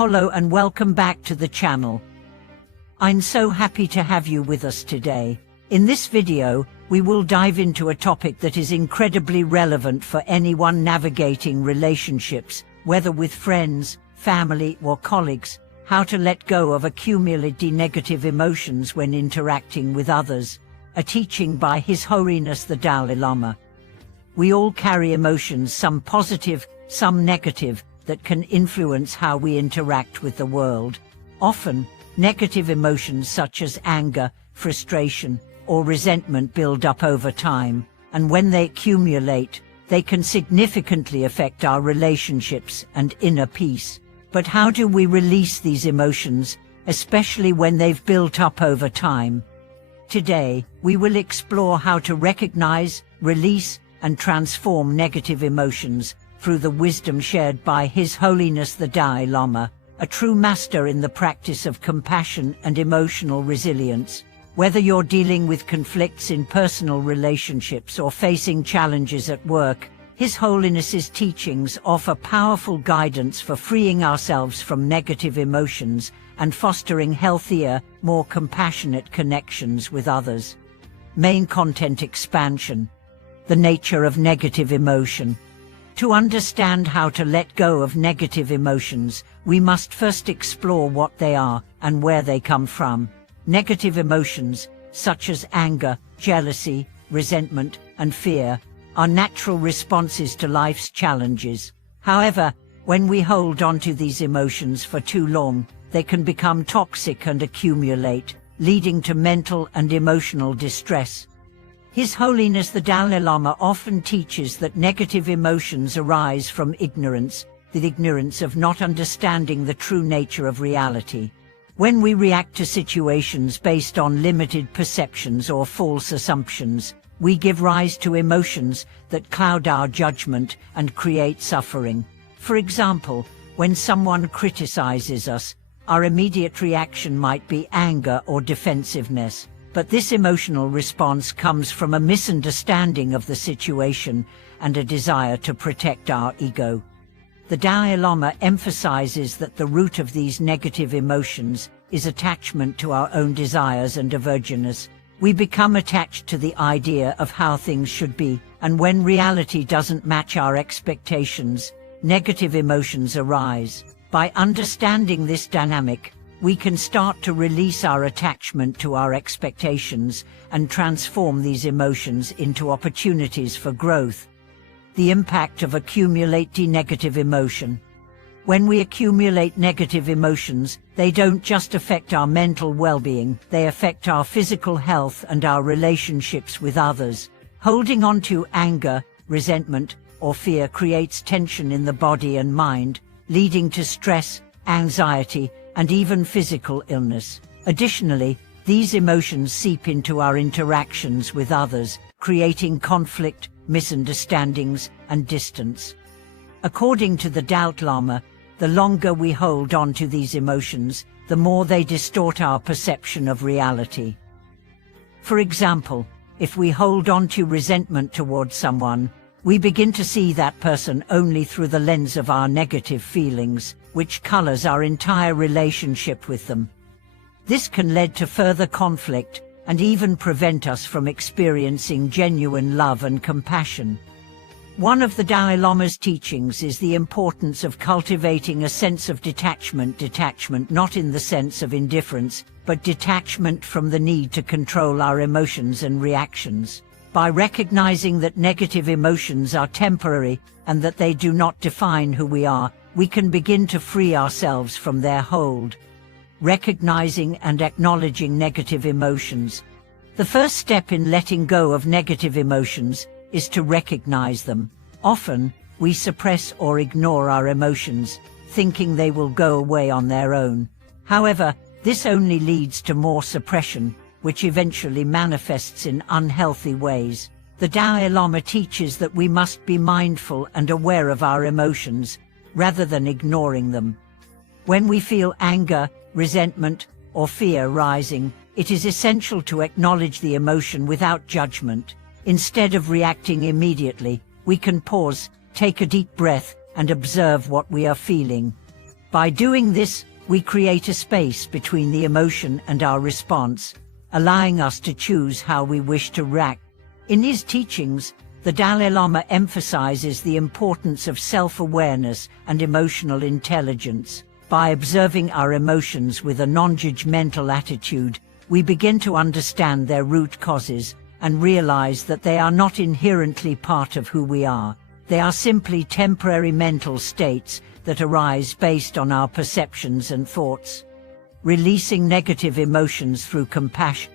Hello and welcome back to the channel. I'm so happy to have you with us today. In this video, we will dive into a topic that is incredibly relevant for anyone navigating relationships, whether with friends, family, or colleagues: how to let go of accumulated negative emotions when interacting with others. A teaching by His Holiness the Dalai Lama. We all carry emotions, some positive, some negative, that can influence how we interact with the world. Often, negative emotions such as anger, frustration, or resentment build up over time, and when they accumulate, they can significantly affect our relationships and inner peace. But how do we release these emotions, especially when they've built up over time? Today, we will explore how to recognize, release, and transform negative emotions through the wisdom shared by His Holiness the Dalai Lama, a true master in the practice of compassion and emotional resilience. Whether you're dealing with conflicts in personal relationships or facing challenges at work, His Holiness's teachings offer powerful guidance for freeing ourselves from negative emotions and fostering healthier, more compassionate connections with others. Main content expansion: the nature of negative emotion. To understand how to let go of negative emotions, we must first explore what they are and where they come from. Negative emotions, such as anger, jealousy, resentment, and fear, are natural responses to life's challenges. However, when we hold on to these emotions for too long, they can become toxic and accumulate, leading to mental and emotional distress. His Holiness the Dalai Lama often teaches that negative emotions arise from ignorance, the ignorance of not understanding the true nature of reality. When we react to situations based on limited perceptions or false assumptions, we give rise to emotions that cloud our judgment and create suffering. For example, when someone criticizes us, our immediate reaction might be anger or defensiveness. But this emotional response comes from a misunderstanding of the situation and a desire to protect our ego. The Dalai Lama emphasizes that the root of these negative emotions is attachment to our own desires and aversions. We become attached to the idea of how things should be, and when reality doesn't match our expectations, negative emotions arise. By understanding this dynamic, we can start to release our attachment to our expectations and transform these emotions into opportunities for growth. The impact of accumulating negative emotion. When we accumulate negative emotions, they don't just affect our mental well-being, they affect our physical health and our relationships with others. Holding on to anger, resentment, or fear creates tension in the body and mind, leading to stress, anxiety, and even physical illness. Additionally, these emotions seep into our interactions with others, creating conflict, misunderstandings, and distance. According to the Dalai Lama, the longer we hold on to these emotions, the more they distort our perception of reality. For example, if we hold on to resentment towards someone, we begin to see that person only through the lens of our negative feelings, which colors our entire relationship with them. This can lead to further conflict and even prevent us from experiencing genuine love and compassion. One of the Dalai Lama's teachings is the importance of cultivating a sense of detachment. Detachment not in the sense of indifference, but detachment from the need to control our emotions and reactions. By recognizing that negative emotions are temporary and that they do not define who we are, we can begin to free ourselves from their hold. Recognizing and acknowledging negative emotions. The first step in letting go of negative emotions is to recognize them. Often, we suppress or ignore our emotions, thinking they will go away on their own. However, this only leads to more suppression, which eventually manifests in unhealthy ways. The Dalai Lama teaches that we must be mindful and aware of our emotions, rather than ignoring them. When we feel anger, resentment, or fear rising, it is essential to acknowledge the emotion without judgment. Instead of reacting immediately, we can pause, take a deep breath, and observe what we are feeling. By doing this, we create a space between the emotion and our response, allowing us to choose how we wish to react. In his teachings, the Dalai Lama emphasizes the importance of self-awareness and emotional intelligence. By observing our emotions with a non-judgmental attitude, we begin to understand their root causes and realize that they are not inherently part of who we are. They are simply temporary mental states that arise based on our perceptions and thoughts. Releasing negative emotions through compassion.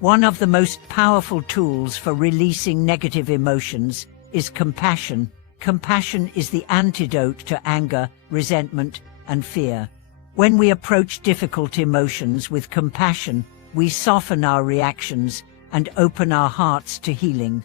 One of the most powerful tools for releasing negative emotions is compassion. Compassion is the antidote to anger, resentment, and fear. When we approach difficult emotions with compassion, we soften our reactions and open our hearts to healing.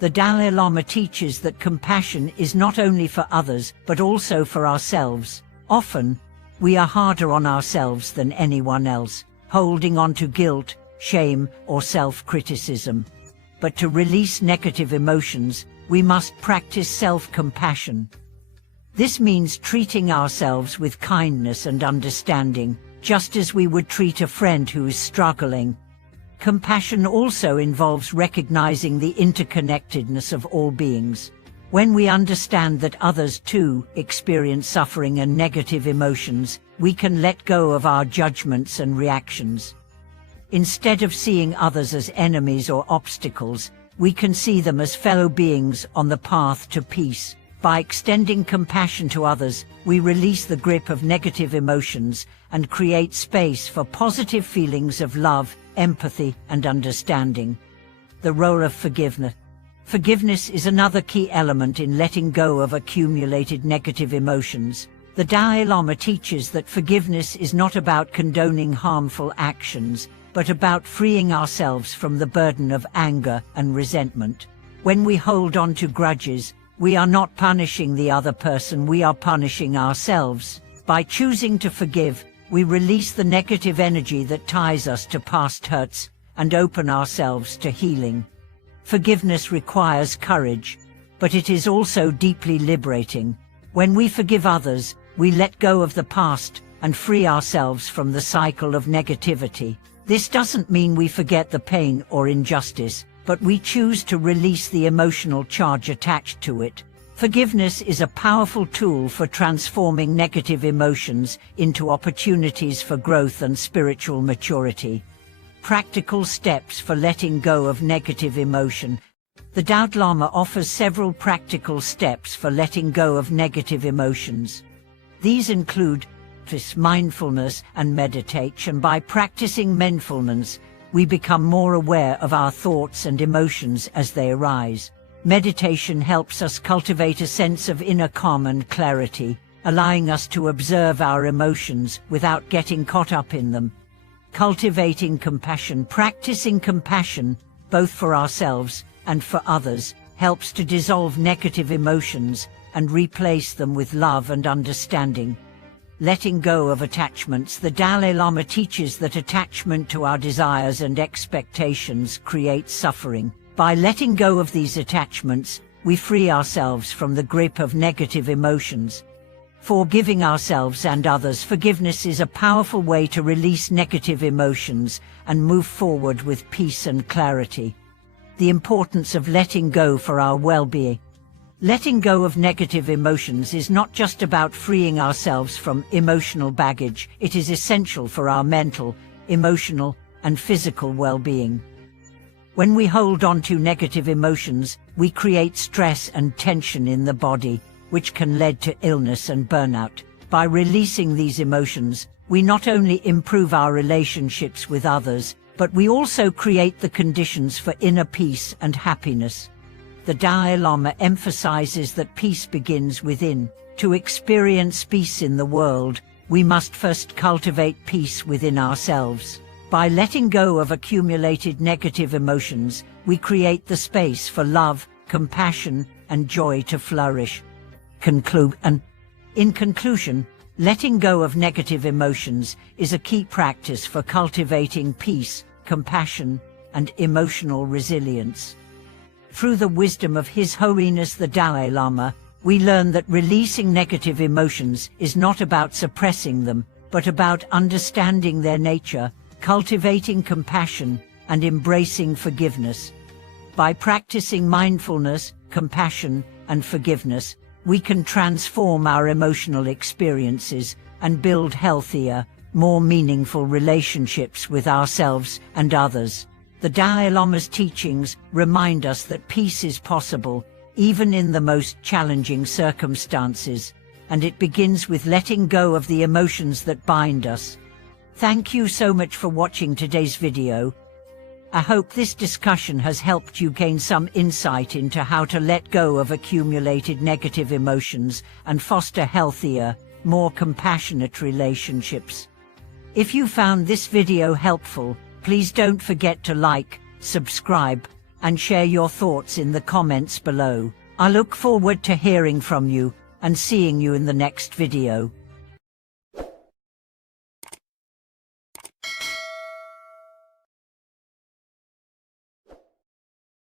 The Dalai Lama teaches that compassion is not only for others, but also for ourselves. Often, we are harder on ourselves than anyone else, holding on to guilt, shame, or self-criticism. But to release negative emotions, we must practice self-compassion. This means treating ourselves with kindness and understanding, just as we would treat a friend who is struggling. Compassion also involves recognizing the interconnectedness of all beings. When we understand that others too experience suffering and negative emotions, we can let go of our judgments and reactions. Instead of seeing others as enemies or obstacles, we can see them as fellow beings on the path to peace. By extending compassion to others, we release the grip of negative emotions and create space for positive feelings of love, empathy, and understanding. The role of forgiveness. Forgiveness is another key element in letting go of accumulated negative emotions. The Dalai Lama teaches that forgiveness is not about condoning harmful actions, but about freeing ourselves from the burden of anger and resentment. When we hold on to grudges, we are not punishing the other person, we are punishing ourselves. By choosing to forgive, we release the negative energy that ties us to past hurts and open ourselves to healing. Forgiveness requires courage, but it is also deeply liberating. When we forgive others, we let go of the past and free ourselves from the cycle of negativity. This doesn't mean we forget the pain or injustice, but we choose to release the emotional charge attached to it. Forgiveness is a powerful tool for transforming negative emotions into opportunities for growth and spiritual maturity. Practical steps for letting go of negative emotion. The Dalai Lama offers several practical steps for letting go of negative emotions. These include mindfulness and meditation. By practicing mindfulness, we become more aware of our thoughts and emotions as they arise. Meditation helps us cultivate a sense of inner calm and clarity, allowing us to observe our emotions without getting caught up in them. Cultivating compassion. Practicing compassion, both for ourselves and for others, helps to dissolve negative emotions and replace them with love and understanding. Letting go of attachments. The Dalai Lama teaches that attachment to our desires and expectations creates suffering. By letting go of these attachments, we free ourselves from the grip of negative emotions. Forgiving ourselves and others. Forgiveness is a powerful way to release negative emotions and move forward with peace and clarity. The importance of letting go for our well-being. Letting go of negative emotions is not just about freeing ourselves from emotional baggage, it is essential for our mental, emotional, and physical well-being. When we hold on to negative emotions, we create stress and tension in the body, which can lead to illness and burnout. By releasing these emotions, we not only improve our relationships with others, but we also create the conditions for inner peace and happiness. The Dalai Lama emphasizes that peace begins within. To experience peace in the world, we must first cultivate peace within ourselves. By letting go of accumulated negative emotions, we create the space for love, compassion, and joy to flourish. In conclusion, letting go of negative emotions is a key practice for cultivating peace, compassion, and emotional resilience. Through the wisdom of His Holiness the Dalai Lama, we learn that releasing negative emotions is not about suppressing them, but about understanding their nature, cultivating compassion, and embracing forgiveness. By practicing mindfulness, compassion, and forgiveness, we can transform our emotional experiences and build healthier, more meaningful relationships with ourselves and others. The Dalai Lama's teachings remind us that peace is possible, even in the most challenging circumstances, and it begins with letting go of the emotions that bind us. Thank you so much for watching today's video. I hope this discussion has helped you gain some insight into how to let go of accumulated negative emotions and foster healthier, more compassionate relationships. If you found this video helpful, please don't forget to like, subscribe, and share your thoughts in the comments below. I look forward to hearing from you and seeing you in the next video.